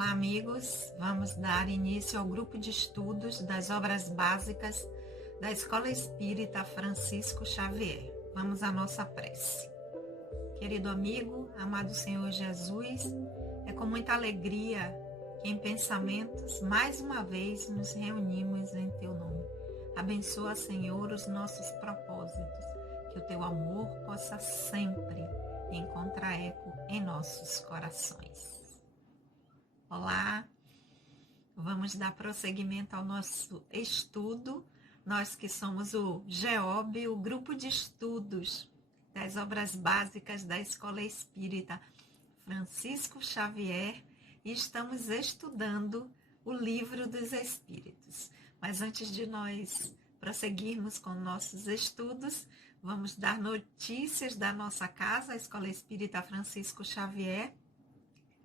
Olá, amigos. Vamos dar início ao grupo de estudos das obras básicas da Escola Espírita Francisco Xavier. Vamos à nossa prece. Querido amigo, amado Senhor Jesus, é com muita alegria que em pensamentos mais uma vez nos reunimos em Teu nome. Abençoa, Senhor, os nossos propósitos, que o Teu amor possa sempre encontrar eco em nossos corações. Olá, vamos dar prosseguimento ao nosso estudo, nós que somos o GEOB, o Grupo de Estudos das Obras Básicas da Escola Espírita Francisco Xavier, e estamos estudando o Livro dos Espíritos. Mas antes de nós prosseguirmos com nossos estudos, vamos dar notícias da nossa casa, a Escola Espírita Francisco Xavier,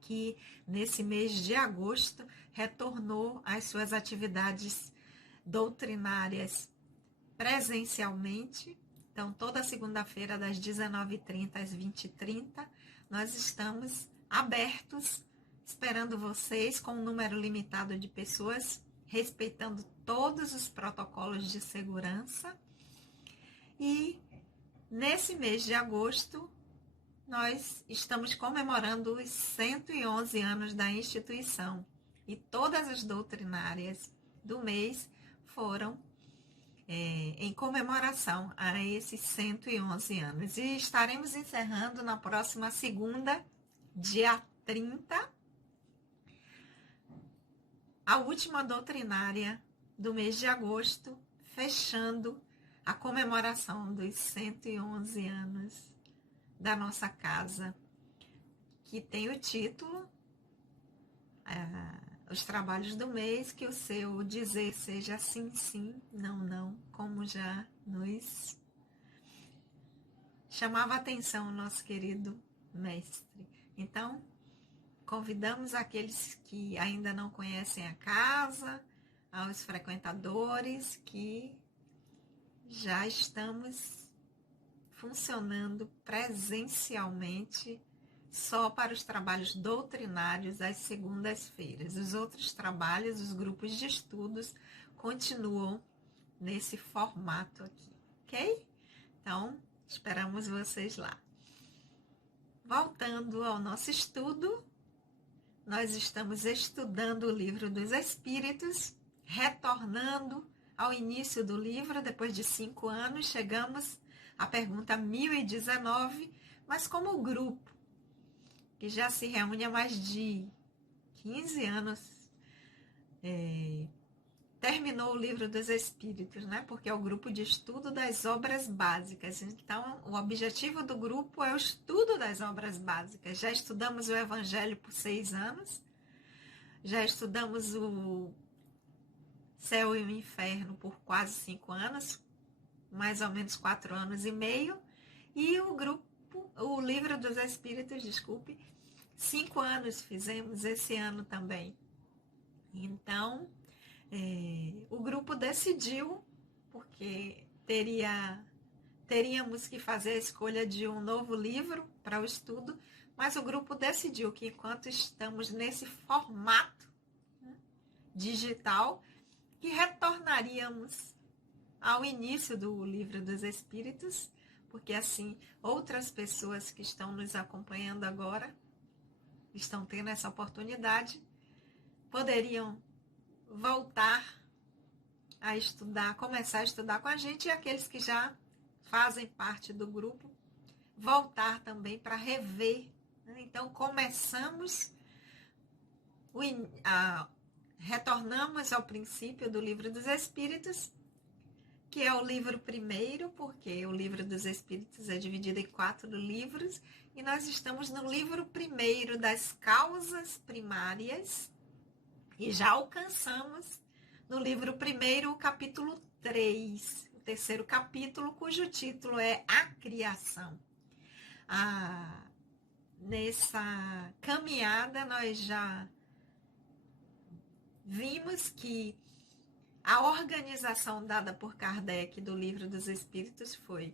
que nesse mês de agosto retornou às suas atividades doutrinárias presencialmente. Então, toda segunda-feira, das 19h30 às 20h30, nós estamos abertos, esperando vocês com um número limitado de pessoas, respeitando todos os protocolos de segurança. E nesse mês de agosto, nós estamos comemorando os 111 anos da instituição e todas as doutrinárias do mês foram em comemoração a esses 111 anos. E estaremos encerrando na próxima segunda, dia 30, a última doutrinária do mês de agosto, fechando a comemoração dos 111 anos da nossa casa, que tem o título Os Trabalhos do Mês, que o seu dizer seja sim, sim, não, não, como já nos chamava a atenção o nosso querido mestre. Então, convidamos aqueles que ainda não conhecem a casa, aos frequentadores, que já estamos funcionando presencialmente só para os trabalhos doutrinários às segundas-feiras. Os outros trabalhos, os grupos de estudos, continuam nesse formato aqui, ok? Então, esperamos vocês lá. Voltando ao nosso estudo, nós estamos estudando o Livro dos Espíritos, retornando ao início do livro, depois de 5 anos, chegamos à pergunta 1019, mas como grupo, que já se reúne há mais de 15 anos, terminou o Livro dos Espíritos, né? Porque é o grupo de estudo das obras básicas. Então, o objetivo do grupo é o estudo das obras básicas. Já estudamos o Evangelho por 6 anos, já estudamos o Céu e o Inferno por quase 5 anos, mais ou menos 4 anos e meio, e o Livro dos Espíritos, 5 anos fizemos esse ano também. Então, o grupo decidiu, porque teríamos que fazer a escolha de um novo livro para o estudo, mas o grupo decidiu que enquanto estamos nesse formato, né, digital, que retornaríamos ao início do Livro dos Espíritos, porque assim outras pessoas que estão nos acompanhando agora estão tendo essa oportunidade, poderiam voltar a estudar, começar a estudar com a gente, e aqueles que já fazem parte do grupo, voltar também para rever, né? Então, retornamos ao princípio do Livro dos Espíritos, que é o livro primeiro, porque o Livro dos Espíritos é dividido em 4 livros, e nós estamos no livro primeiro das causas primárias, e já alcançamos no livro primeiro o capítulo 3, o terceiro capítulo, cujo título é A Criação. Nessa caminhada nós já vimos que a organização dada por Kardec do Livro dos Espíritos foi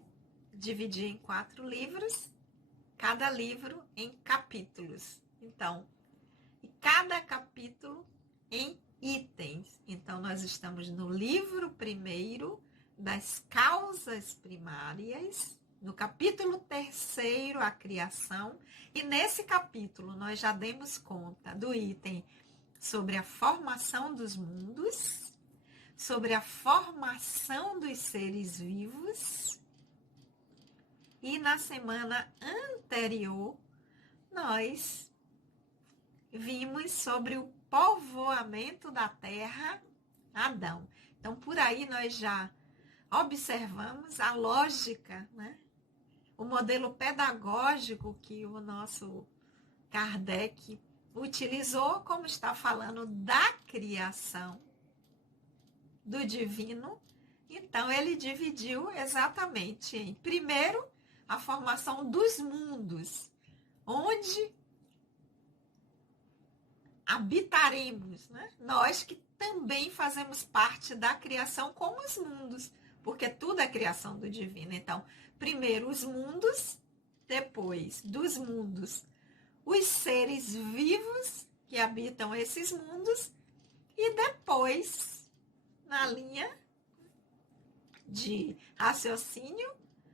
dividir em 4 livros, cada livro em capítulos. Então, e cada capítulo em itens. Então, nós estamos no livro primeiro das causas primárias, no capítulo 3, a criação, e nesse capítulo nós já demos conta do item sobre a formação dos mundos, sobre a formação dos seres vivos, e na semana anterior nós vimos sobre o povoamento da terra, Adão. Então, por aí nós já observamos a lógica, né? O modelo pedagógico que o nosso Kardec utilizou, como está falando da criação do divino. Então, ele dividiu exatamente em, primeiro, a formação dos mundos, onde habitaremos, né? Nós que também fazemos parte da criação como os mundos, porque tudo é criação do divino. Então, primeiro os mundos, depois dos mundos, os seres vivos que habitam esses mundos, e depois, na linha de raciocínio,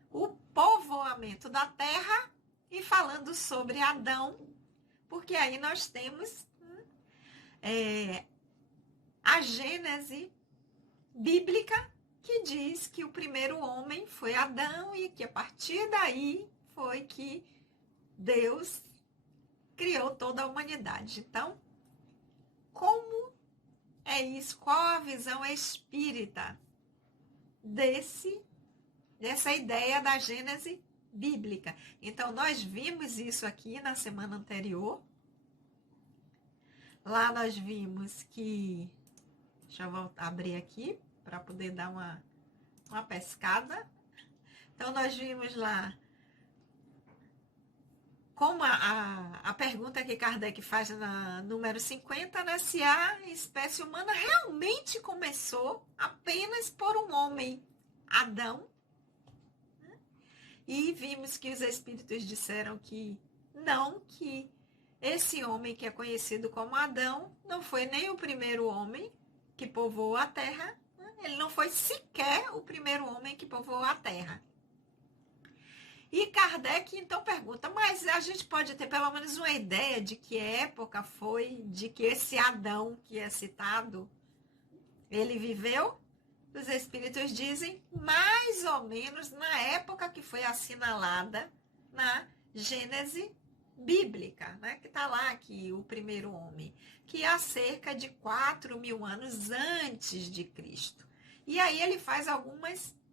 o povoamento da terra, e falando sobre Adão, porque aí nós temos a Gênese bíblica, que diz que o primeiro homem foi Adão e que a partir daí foi que Deus criou toda a humanidade. Então, como é isso? Qual a visão espírita dessa ideia da Gênese bíblica? Então, nós vimos isso aqui na semana anterior. Lá nós vimos que... Deixa eu abrir aqui para poder dar uma pescada. Então, nós vimos lá como a pergunta que Kardec faz na número 50, né? Se a espécie humana realmente começou apenas por um homem, Adão. E vimos que os espíritos disseram que não, que esse homem que é conhecido como Adão não foi nem o primeiro homem que povoou a Terra, né? Ele não foi sequer o primeiro homem que povoou a Terra. E Kardec então pergunta, mas a gente pode ter pelo menos uma ideia de que época foi, de que esse Adão que é citado, ele viveu? Os espíritos dizem mais ou menos na época que foi assinalada na Gênese bíblica, né? Que está lá aqui o primeiro homem, que há cerca de 4.000 anos antes de Cristo. E aí ele faz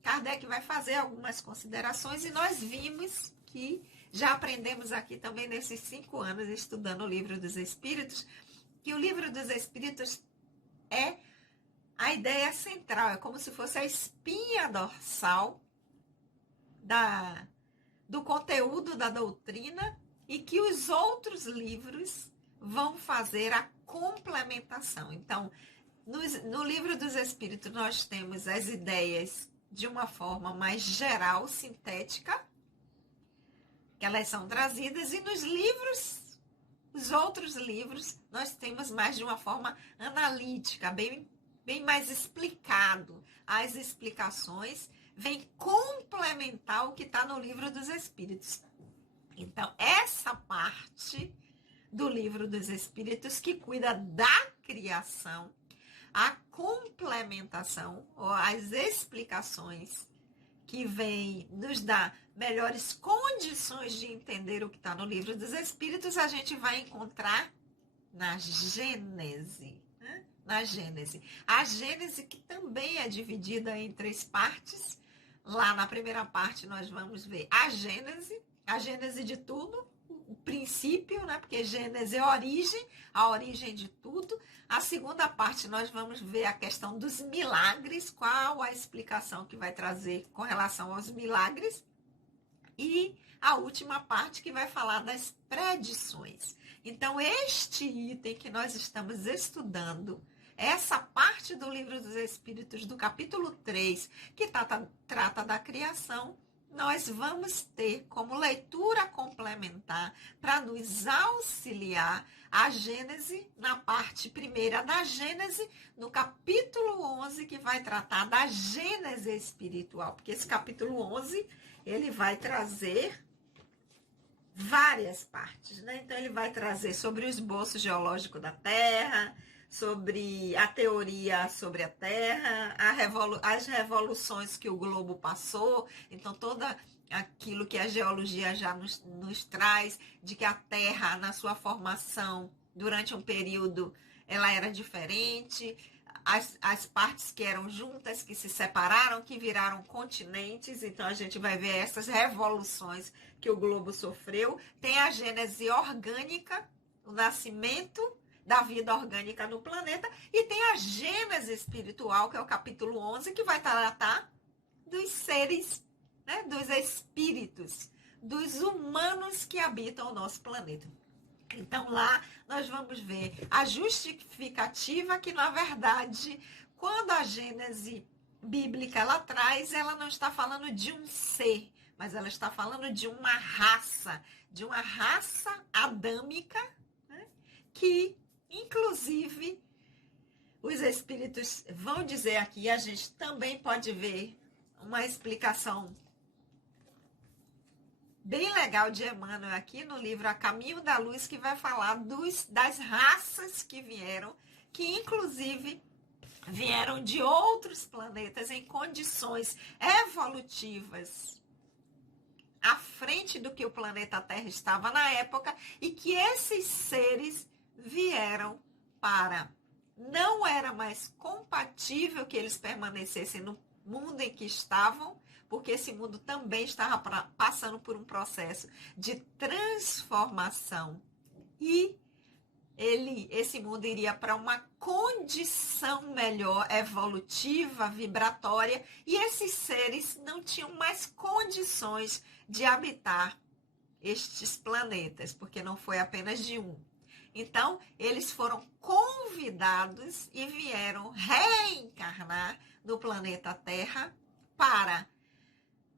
Kardec vai fazer algumas considerações, e nós vimos que já aprendemos aqui também nesses 5 anos estudando o Livro dos Espíritos, que o Livro dos Espíritos é a ideia central, é como se fosse a espinha dorsal do conteúdo da doutrina, e que os outros livros vão fazer a complementação. Então, no Livro dos Espíritos, nós temos as ideias de uma forma mais geral, sintética, que elas são trazidas, e os outros livros, nós temos mais de uma forma analítica, bem mais explicado. As explicações vêm complementar o que está no Livro dos Espíritos. Então, essa parte do Livro dos Espíritos que cuida da criação, a complementação, ou as explicações que vêm nos dar melhores condições de entender o que está no Livro dos Espíritos, a gente vai encontrar na Gênese. Né? Na Gênese. A Gênese, que também é dividida em 3 partes. Lá na primeira parte nós vamos ver a Gênese de tudo, o princípio, né? Porque Gênese é a origem de tudo. A segunda parte nós vamos ver a questão dos milagres, qual a explicação que vai trazer com relação aos milagres. E a última parte que vai falar das predições. Então, este item que nós estamos estudando, essa parte do Livro dos Espíritos, do capítulo 3, que trata da criação, nós vamos ter como leitura complementar para nos auxiliar a Gênese, na parte primeira da Gênese, no capítulo 11, que vai tratar da Gênese espiritual, porque esse capítulo 11, ele vai trazer várias partes, né? Então, ele vai trazer sobre o esboço geológico da Terra, sobre a teoria sobre a Terra, as revoluções que o globo passou, então toda aquilo que a geologia já nos traz, de que a Terra, na sua formação, durante um período, ela era diferente, as partes que eram juntas, que se separaram, que viraram continentes, então a gente vai ver essas revoluções que o globo sofreu. Tem a gênese orgânica, o nascimento da vida orgânica no planeta, e tem a gênese espiritual, que é o capítulo 11, que vai tratar dos seres, né, dos espíritos, dos humanos que habitam o nosso planeta. Então lá nós vamos ver a justificativa que, na verdade, quando a Gênese bíblica ela traz, ela não está falando de um ser, mas ela está falando de uma raça adâmica, né, que inclusive os espíritos vão dizer aqui, a gente também pode ver uma explicação bem legal de Emmanuel aqui no livro A Caminho da Luz, que vai falar das raças que vieram, que inclusive vieram de outros planetas em condições evolutivas à frente do que o planeta Terra estava na época, e que esses seres vieram para... Não era mais compatível que eles permanecessem no mundo em que estavam, porque esse mundo também estava passando por um processo de transformação. E esse mundo iria para uma condição melhor, evolutiva, vibratória, e esses seres não tinham mais condições de habitar estes planetas, porque não foi apenas de um. Então, eles foram convidados e vieram reencarnar no planeta Terra para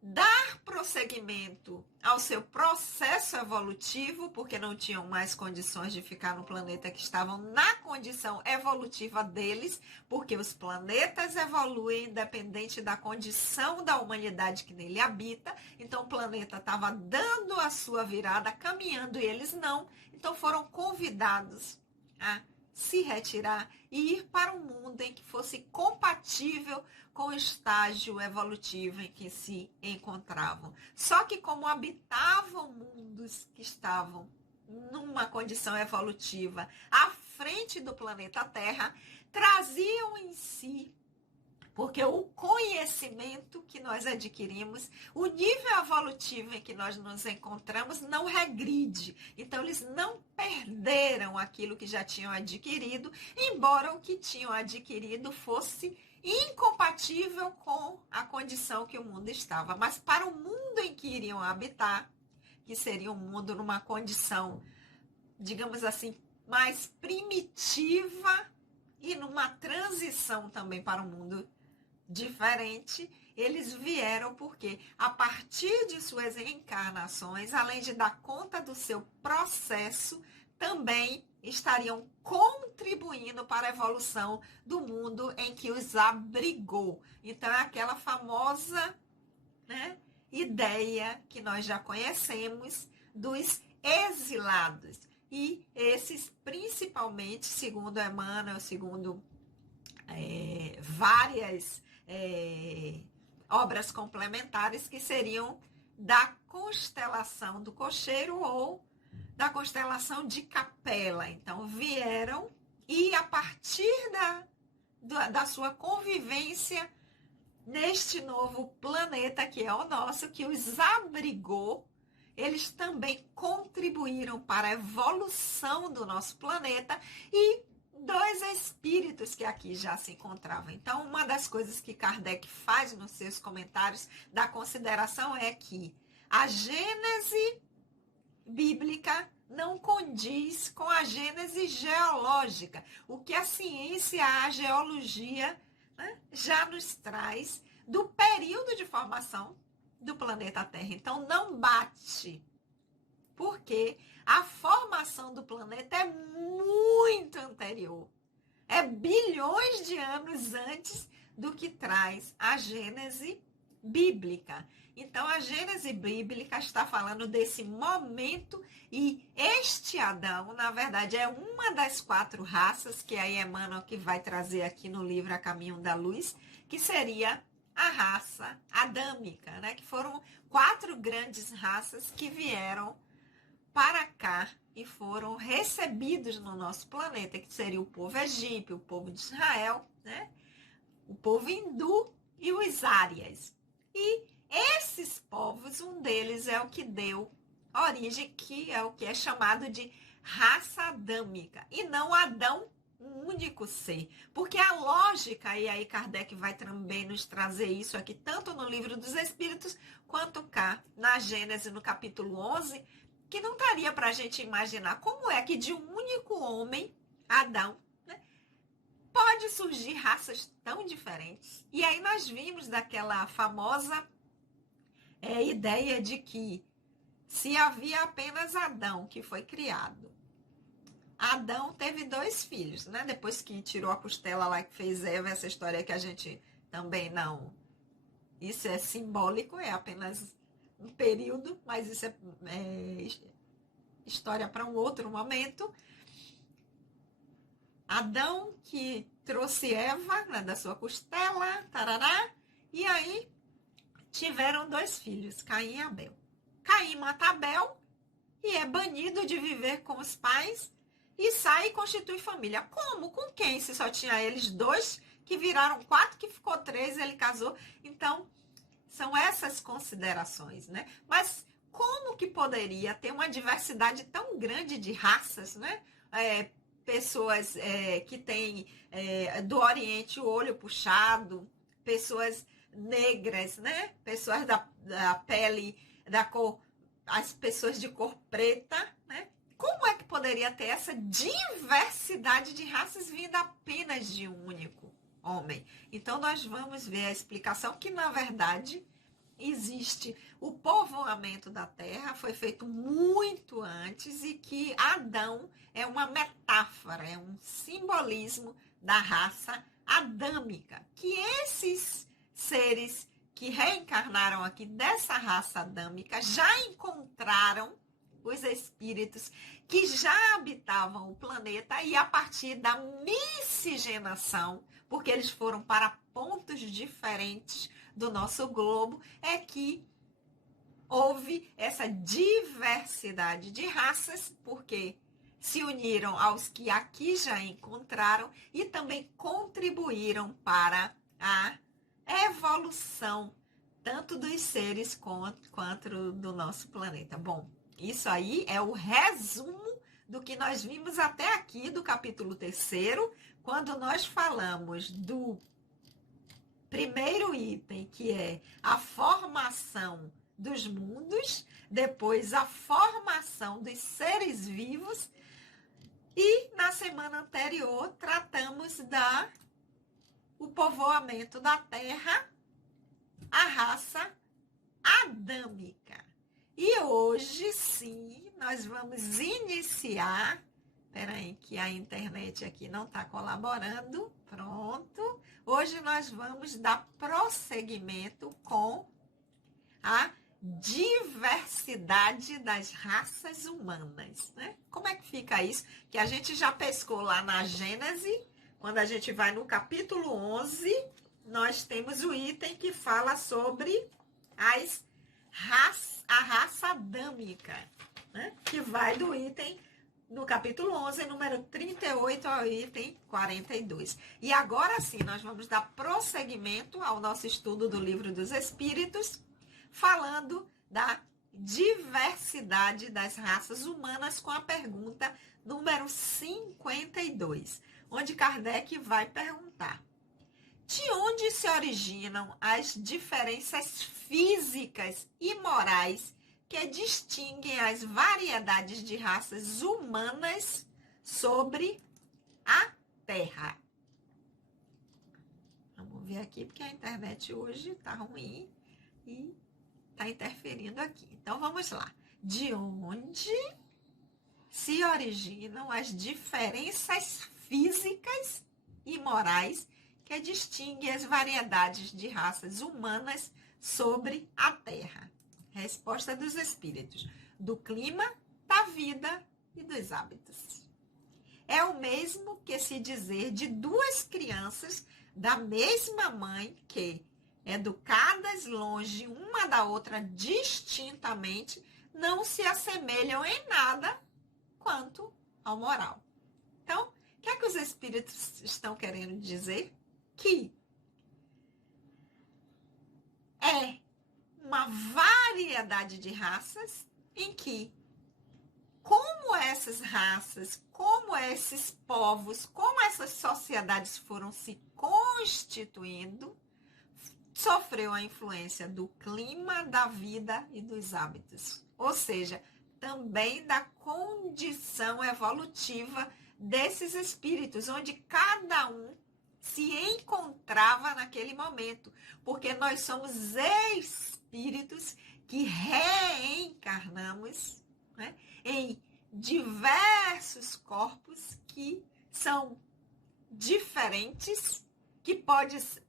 dar prosseguimento ao seu processo evolutivo, porque não tinham mais condições de ficar no planeta, que estavam na condição evolutiva deles, porque os planetas evoluem independente da condição da humanidade que nele habita. Então o planeta estava dando a sua virada, caminhando, e eles não. Então foram convidados a se retirar e ir para um mundo em que fosse compatível com o estágio evolutivo em que se encontravam. Só que como habitavam mundos que estavam numa condição evolutiva à frente do planeta Terra, traziam em si, porque o conhecimento que nós adquirimos, o nível evolutivo em que nós nos encontramos não regride. Então, eles não perderam aquilo que já tinham adquirido, embora o que tinham adquirido fosse incompatível com a condição que o mundo estava. Mas para o mundo em que iriam habitar, que seria um mundo numa condição, digamos assim, mais primitiva e numa transição também para um mundo diferente, eles vieram porque, a partir de suas reencarnações, além de dar conta do seu processo, também estariam contribuindo para a evolução do mundo em que os abrigou. Então, é aquela famosa, né, ideia que nós já conhecemos dos exilados. E esses, principalmente, segundo Emmanuel, segundo várias obras complementares, que seriam da constelação do cocheiro ou da constelação de Capela. Então, vieram e, a partir da sua convivência neste novo planeta que é o nosso, que os abrigou, eles também contribuíram para a evolução do nosso planeta e dois espíritos que aqui já se encontravam. Então, uma das coisas que Kardec faz nos seus comentários da consideração é que a Gênese bíblica não condiz com a Gênese geológica, o que a ciência, a geologia, né, já nos traz do período de formação do planeta Terra. Então, não bate, porque a formação do planeta é muito anterior. É bilhões de anos antes do que traz a Gênese bíblica. Então, a Gênese bíblica está falando desse momento e este Adão, na verdade, é uma das 4 raças que aí Emmanuel que vai trazer aqui no livro A Caminho da Luz, que seria a raça adâmica, né? Que foram 4 grandes raças que vieram para cá e foram recebidos no nosso planeta, que seria o povo egípcio, o povo de Israel, né? O povo hindu e os árias. E esses povos, um deles é o que deu origem, que é o que é chamado de raça adâmica, e não Adão, um único ser. Porque a lógica, e aí Kardec vai também nos trazer isso aqui, tanto no Livro dos Espíritos, quanto cá na Gênese, no capítulo 11, que não daria para a gente imaginar como é que de um único homem, Adão, né, pode surgir raças tão diferentes. E aí nós vimos daquela famosa ideia de que se havia apenas Adão que foi criado, Adão teve 2 filhos, né? Depois que tirou a costela lá que fez Eva, essa história que a gente também não... Isso é simbólico, é apenas um período, mas isso é história para um outro momento. Adão que trouxe Eva, né, da sua costela, tarará, e aí tiveram 2 filhos, Caim e Abel. Caim mata Abel e é banido de viver com os pais e sai e constitui família. Como? Com quem? Se só tinha eles 2, que viraram 4, que ficou 3, ele casou. Então, são essas considerações, né? Mas como que poderia ter uma diversidade tão grande de raças, né? Pessoas que têm do Oriente o olho puxado, pessoas negras, né? Pessoas da pele, da cor, as pessoas de cor preta, né? Como é que poderia ter essa diversidade de raças vinda apenas de um único homem? Então, nós vamos ver a explicação que, na verdade, existe o povoamento da Terra, foi feito muito antes e que Adão é uma metáfora, é um simbolismo da raça adâmica, que esses seres que reencarnaram aqui dessa raça adâmica já encontraram os espíritos que já habitavam o planeta e a partir da miscigenação, porque eles foram para pontos diferentes do nosso globo, é que houve essa diversidade de raças, porque se uniram aos que aqui já encontraram e também contribuíram para a evolução tanto dos seres quanto do nosso planeta. Bom, isso aí é o resumo do que nós vimos até aqui do capítulo 3º, quando nós falamos do primeiro item, que é a formação dos mundos, depois a formação dos seres vivos, e na semana anterior tratamos o povoamento da Terra, a raça adâmica. E hoje sim nós vamos iniciar. Espera aí que a internet aqui não está colaborando. Pronto. Hoje nós vamos dar prosseguimento com a diversidade das raças humanas, né? Como é que fica isso? Que a gente já pescou lá na Gênese, quando a gente vai no capítulo 11, nós temos o item que fala sobre a raça adâmica, né? Que vai do item no capítulo 11, número 38 ao item 42. E agora sim, nós vamos dar prosseguimento ao nosso estudo do Livro dos Espíritos, falando da diversidade das raças humanas com a pergunta número 52, onde Kardec vai perguntar: de onde se originam as diferenças físicas e morais que distinguem as variedades de raças humanas sobre a Terra? Vamos ver aqui, porque a internet hoje está ruim e está interferindo aqui. Então, vamos lá. De onde se originam as diferenças físicas e morais que distinguem as variedades de raças humanas sobre a Terra? Resposta dos espíritos: do clima, da vida e dos hábitos. É o mesmo que se dizer de duas crianças da mesma mãe que, educadas longe uma da outra distintamente, não se assemelham em nada quanto ao moral. Então, o que é que os espíritos estão querendo dizer? Que é uma variedade de raças em que, como essas raças, como esses povos, como essas sociedades foram se constituindo, sofreu a influência do clima, da vida e dos hábitos. Ou seja, também da condição evolutiva desses espíritos, onde cada um se encontrava naquele momento. Porque nós somos espíritos que reencarnamos, né, em diversos corpos que são diferentes, que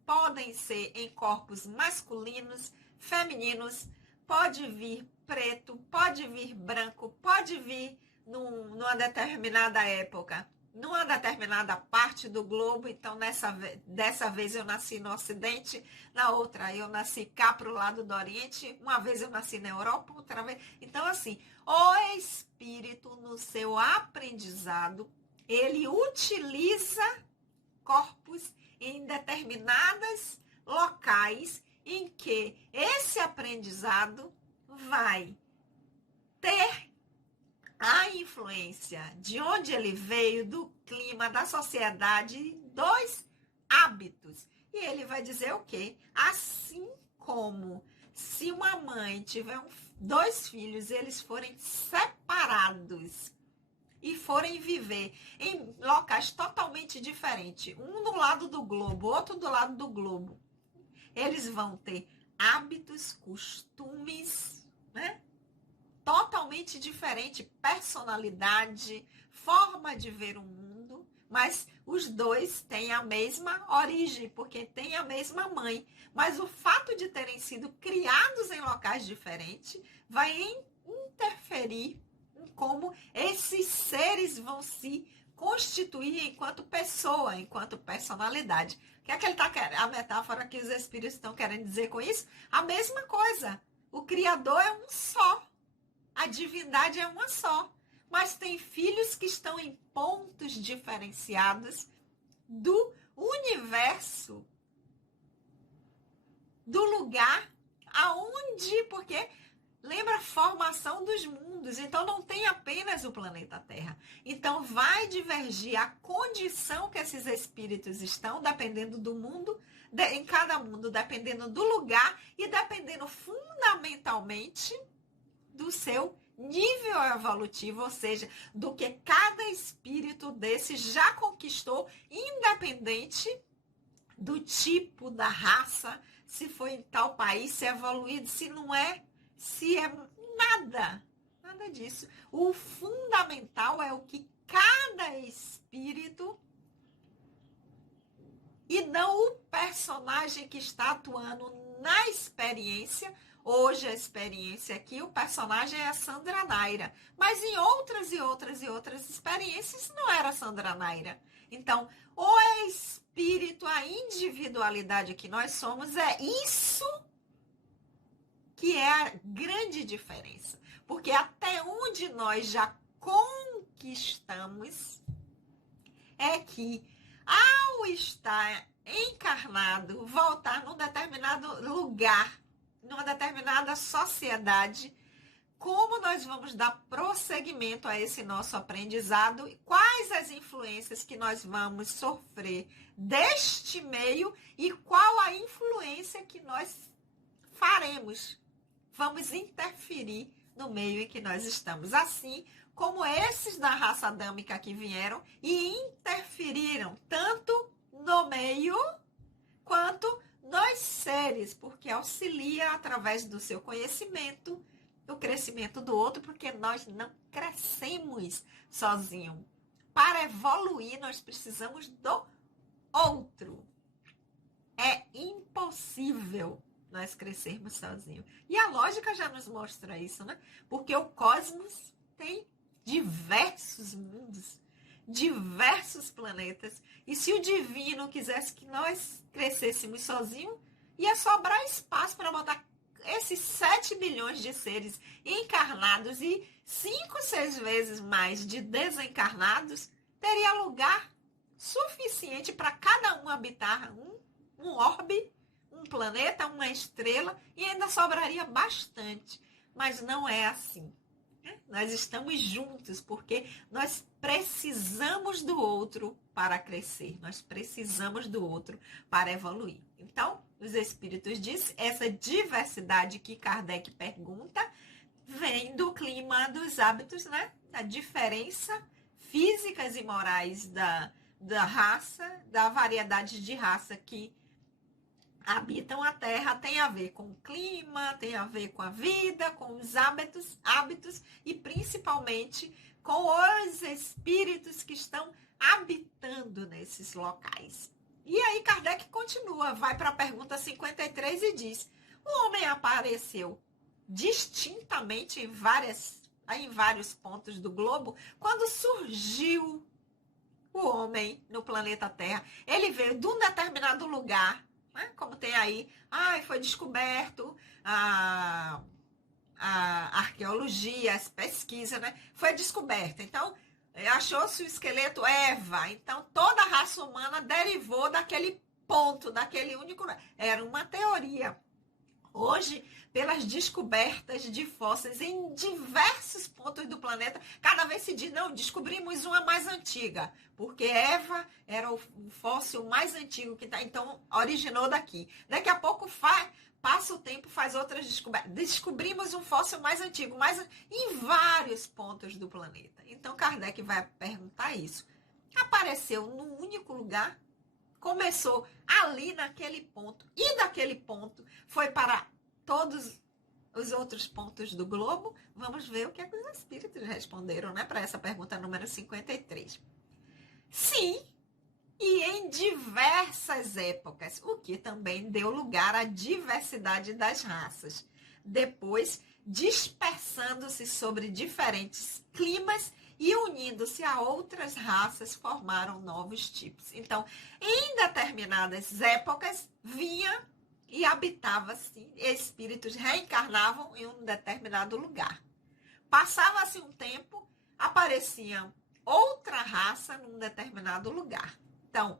podem ser em corpos masculinos, femininos, pode vir preto, pode vir branco, pode vir numa determinada época, numa determinada parte do globo. Então, dessa vez eu nasci no Ocidente, na outra eu nasci cá para o lado do Oriente, uma vez eu nasci na Europa, outra vez. Então, assim, o espírito, no seu aprendizado, ele utiliza corpos em determinados locais em que esse aprendizado vai ter a influência de onde ele veio, do clima, da sociedade, dos hábitos. E ele vai dizer o quê? Assim como se uma mãe tiver dois filhos, eles forem separados e forem viver em locais totalmente diferentes, um do lado do globo, outro do lado do globo, eles vão ter hábitos, costumes, né? Totalmente diferente, personalidade, forma de ver o mundo, mas os dois têm a mesma origem, porque têm a mesma mãe. Mas o fato de terem sido criados em locais diferentes vai interferir em como esses seres vão se constituir enquanto pessoa, enquanto personalidade. O que é que ele está querendo? A metáfora que os espíritos estão querendo dizer com isso? A mesma coisa. O Criador é um só. A divindade é uma só, mas tem filhos que estão em pontos diferenciados do universo, do lugar aonde, porque lembra a formação dos mundos, então não tem apenas o planeta Terra. Então vai divergir a condição que esses espíritos estão, dependendo do mundo, em cada mundo, dependendo do lugar e dependendo fundamentalmente do seu nível evolutivo, ou seja, do que cada espírito desse já conquistou, independente do tipo, da raça, se foi em tal país, se é evoluído, se não é, se é nada disso. O fundamental é o que cada espírito, e não o personagem que está atuando na experiência. Hoje a experiência aqui, o personagem é a Sandra Naira. Mas em outras experiências não era a Sandra Naira. Então, o espírito, a individualidade que nós somos, é isso que é a grande diferença. Porque até onde nós já conquistamos é que, ao estar encarnado, voltar num determinado lugar, numa determinada sociedade, como nós vamos dar prosseguimento a esse nosso aprendizado, quais as influências que nós vamos sofrer deste meio e qual a influência que nós faremos, vamos interferir no meio em que nós estamos. Assim como esses da raça adâmica que vieram e interferiram tanto no meio quanto dos seres, porque auxilia através do seu conhecimento, o crescimento do outro, porque nós não crescemos sozinhos. Para evoluir, nós precisamos do outro. É impossível nós crescermos sozinhos. E a lógica já nos mostra isso, né? Porque o cosmos tem diversos mundos, diversos planetas. E se o divino quisesse que nós crescêssemos sozinhos, ia sobrar espaço para botar esses 7 bilhões de seres encarnados e 5, 6 vezes mais de desencarnados, teria lugar suficiente para cada um habitar um orbe, um planeta, uma estrela, e ainda sobraria bastante. Mas não é assim. Nós estamos juntos porque nós precisamos do outro para crescer, nós precisamos do outro para evoluir. Então, os espíritos dizem, essa diversidade que Kardec pergunta vem do clima dos hábitos, né? Da diferença físicas e morais da raça, da variedade de raça que habitam a Terra, tem a ver com o clima, tem a ver com a vida, com os hábitos e principalmente com os espíritos que estão habitando nesses locais. E aí Kardec continua, vai para a pergunta 53 e diz: o homem apareceu distintamente em vários pontos do globo quando surgiu o homem no planeta Terra. Ele veio de um determinado lugar, né? Como tem aí, foi descoberto a arqueologia, as pesquisas, né? Foi descoberta. Então, achou-se o esqueleto Eva. Então, toda a raça humana derivou daquele ponto, daquele único... Era uma teoria. Hoje, pelas descobertas de fósseis em diversos pontos do planeta, cada vez se diz, não, descobrimos uma mais antiga, porque Eva era o fóssil mais antigo que está, então originou daqui. Daqui a pouco passa o tempo, faz outras descobertas. Descobrimos um fóssil mais antigo, mas em vários pontos do planeta. Então Kardec vai perguntar isso. Apareceu num único lugar? Começou ali naquele ponto e daquele ponto foi para todos os outros pontos do globo? Vamos ver o que os espíritos responderam, né, para essa pergunta número 53. Sim, e em diversas épocas, o que também deu lugar à diversidade das raças. Depois, dispersando-se sobre diferentes climas e unindo-se a outras raças, formaram novos tipos. Então, em determinadas épocas, vinha e habitava-se, espíritos reencarnavam em um determinado lugar. Passava-se um tempo, aparecia outra raça num determinado lugar. Então,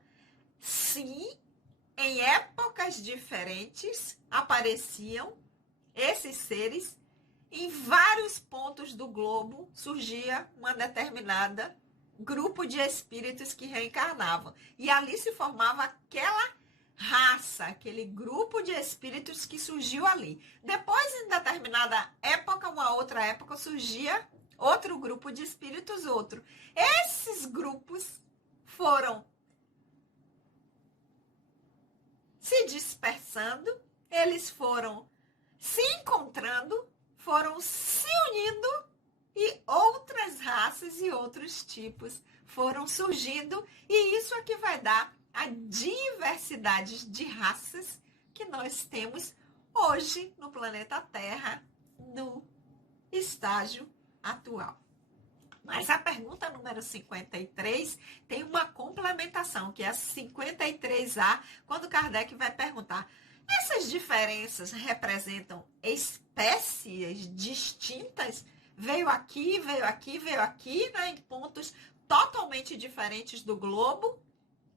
sim, em épocas diferentes, apareciam esses seres. Em vários pontos do globo surgia uma determinada grupo de espíritos que reencarnavam. E ali se formava aquela raça, aquele grupo de espíritos que surgiu ali. Depois, em determinada época, uma outra época, surgia outro grupo de espíritos, outro. Esses grupos foram se dispersando, eles foram se encontrando, foram se unindo e outras raças e outros tipos foram surgindo, e isso é que vai dar a diversidade de raças que nós temos hoje no planeta Terra, no estágio atual. Mas a pergunta número 53 tem uma complementação, que é a 53A, quando Kardec vai perguntar: essas diferenças representam espécies distintas? Veio aqui, veio aqui, veio aqui, né, em pontos totalmente diferentes do globo,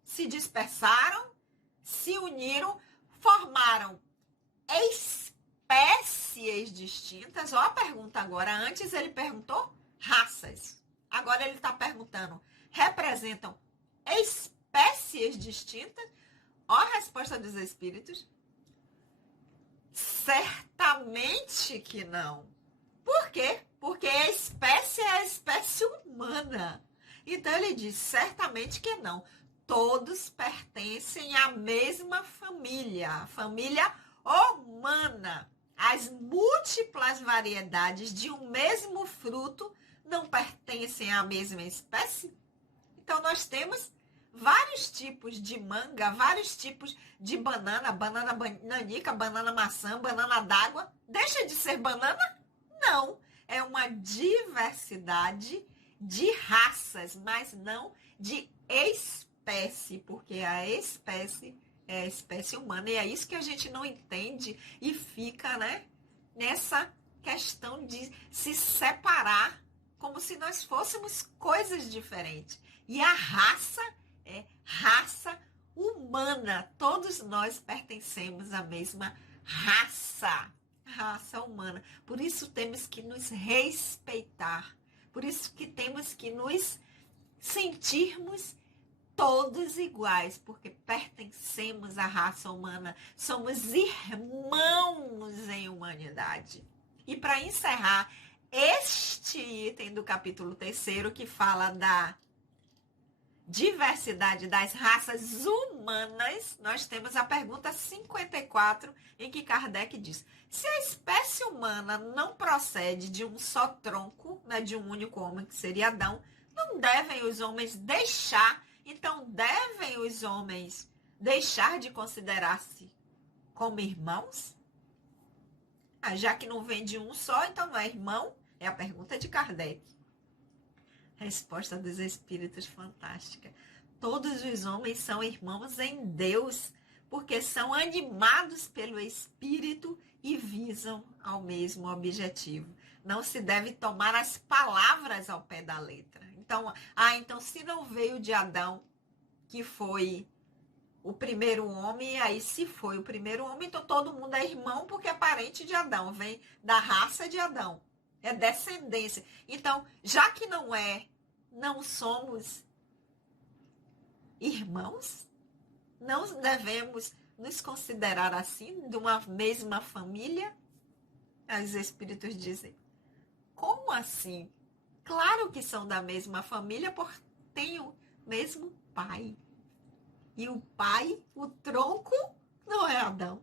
se dispersaram, se uniram, formaram espécies distintas. Olha a pergunta agora. Antes ele perguntou raças. Agora ele está perguntando, representam espécies distintas? Olha a resposta dos espíritos. Certamente que não. Por quê? Porque a espécie é a espécie humana. Então ele diz, certamente que não. todos pertencem à mesma família, a família humana. As múltiplas variedades de um mesmo fruto não pertencem à mesma espécie? Então, nós temos vários tipos de manga, vários tipos de banana, banana nanica, banana maçã, banana d'água. Deixa de ser banana? Não. É uma diversidade de raças, mas não de espécie, porque a espécie é a espécie humana. E é isso que a gente não entende e fica, né, nessa questão de se separar como se nós fôssemos coisas diferentes. E a raça é raça humana. Todos nós pertencemos à mesma raça humana. Por isso temos que nos respeitar. Por isso que temos que nos sentirmos todos iguais, porque pertencemos à raça humana. Somos irmãos em humanidade. E para encerrar este item do capítulo 3º, que fala da diversidade das raças humanas, nós temos a pergunta 54, em que Kardec diz: se a espécie humana não procede de um só tronco, né, de um único homem, que seria Adão, não devem os homens deixar, então devem os homens deixar de considerar-se como irmãos? Já que não vem de um só, então não é irmão? É a pergunta de Kardec. Resposta dos Espíritos fantástica. Todos os homens são irmãos em Deus, porque são animados pelo Espírito e visam ao mesmo objetivo. Não se deve tomar as palavras ao pé da letra. Então se não veio de Adão, que foi o primeiro homem, e aí se foi o primeiro homem, então todo mundo é irmão porque é parente de Adão, vem da raça de Adão. É descendência. Então, já que não somos irmãos, não devemos nos considerar assim, de uma mesma família? Os Espíritos dizem: como assim? Claro que são da mesma família, porque têm o mesmo pai. E o pai, o tronco, não é Adão.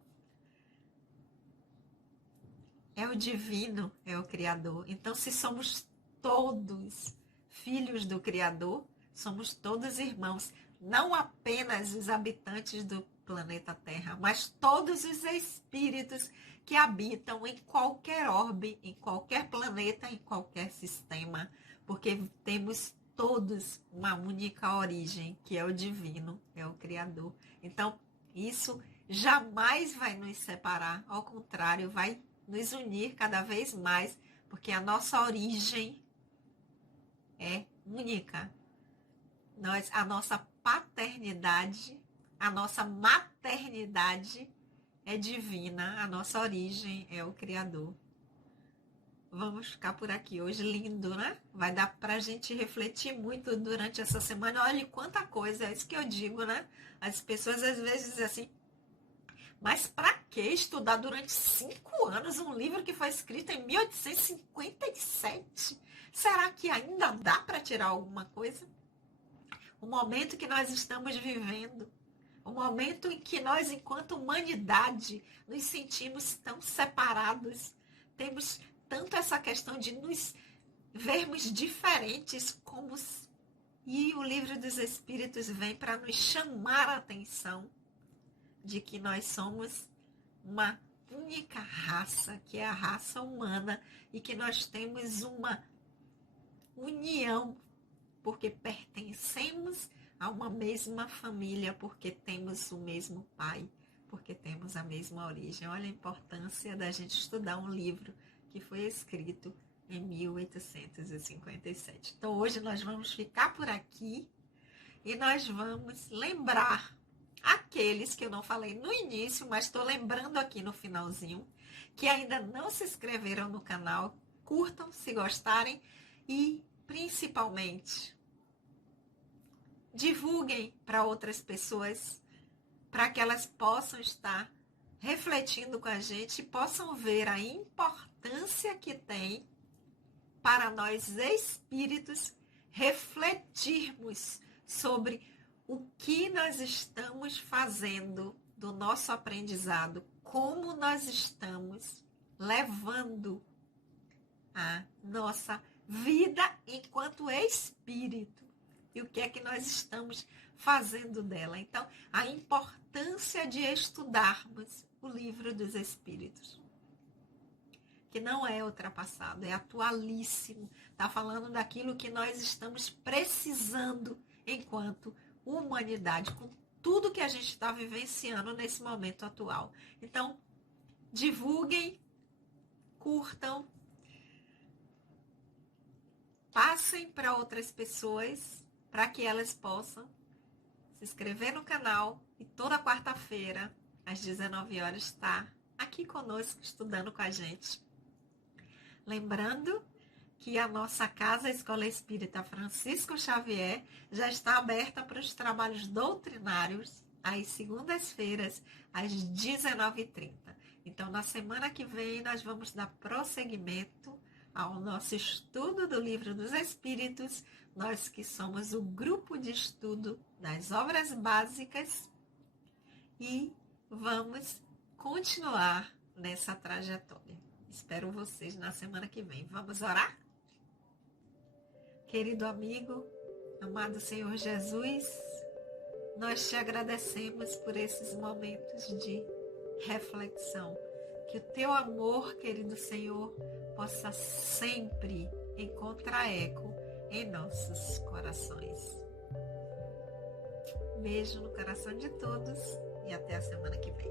É o divino, é o Criador. Então, se somos todos filhos do Criador, somos todos irmãos. Não apenas os habitantes do planeta Terra, mas todos os espíritos que habitam em qualquer orbe, em qualquer planeta, em qualquer sistema. Porque temos todos uma única origem, que é o divino, é o Criador. Então, isso jamais vai nos separar. Ao contrário, vai nos unir cada vez mais, porque a nossa origem é única. A nossa paternidade, a nossa maternidade é divina, a nossa origem é o Criador. Vamos ficar por aqui hoje, lindo, né? Vai dar pra gente refletir muito durante essa semana. Olha quanta coisa, é isso que eu digo, né? As pessoas às vezes dizem assim: mas para que estudar durante 5 anos um livro que foi escrito em 1857? Será que ainda dá para tirar alguma coisa? O momento que nós estamos vivendo, o momento em que nós, enquanto humanidade, nos sentimos tão separados, temos tanto essa questão de nos vermos diferentes e o Livro dos Espíritos vem para nos chamar a atenção de que nós somos uma única raça, que é a raça humana, e que nós temos uma união, porque pertencemos a uma mesma família, porque temos o mesmo pai, porque temos a mesma origem. Olha a importância da gente estudar um livro que foi escrito em 1857. Então, hoje nós vamos ficar por aqui e nós vamos lembrar aqueles que eu não falei no início, mas estou lembrando aqui no finalzinho, que ainda não se inscreveram no canal. Curtam se gostarem e, principalmente, divulguem para outras pessoas, para que elas possam estar refletindo com a gente e possam ver a importância que tem para nós espíritos refletirmos sobre o que nós estamos fazendo do nosso aprendizado, como nós estamos levando a nossa vida enquanto espírito e o que é que nós estamos fazendo dela. Então, a importância de estudarmos o livro dos Espíritos, que não é ultrapassado, é atualíssimo. Está falando daquilo que nós estamos precisando enquanto humanidade, com tudo que a gente está vivenciando nesse momento atual. Então, divulguem, curtam, passem para outras pessoas, para que elas possam se inscrever no canal e toda quarta-feira, às 19 horas, está aqui conosco, estudando com a gente. Lembrando que a nossa casa, a Escola Espírita Francisco Xavier, já está aberta para os trabalhos doutrinários às segundas-feiras, às 19h30. Então, na semana que vem, nós vamos dar prosseguimento ao nosso estudo do Livro dos Espíritos, nós que somos o grupo de estudo das obras básicas, e vamos continuar nessa trajetória. Espero vocês na semana que vem. Vamos orar? Querido amigo, amado Senhor Jesus, nós te agradecemos por esses momentos de reflexão. Que o teu amor, querido Senhor, possa sempre encontrar eco em nossos corações. Beijo no coração de todos e até a semana que vem.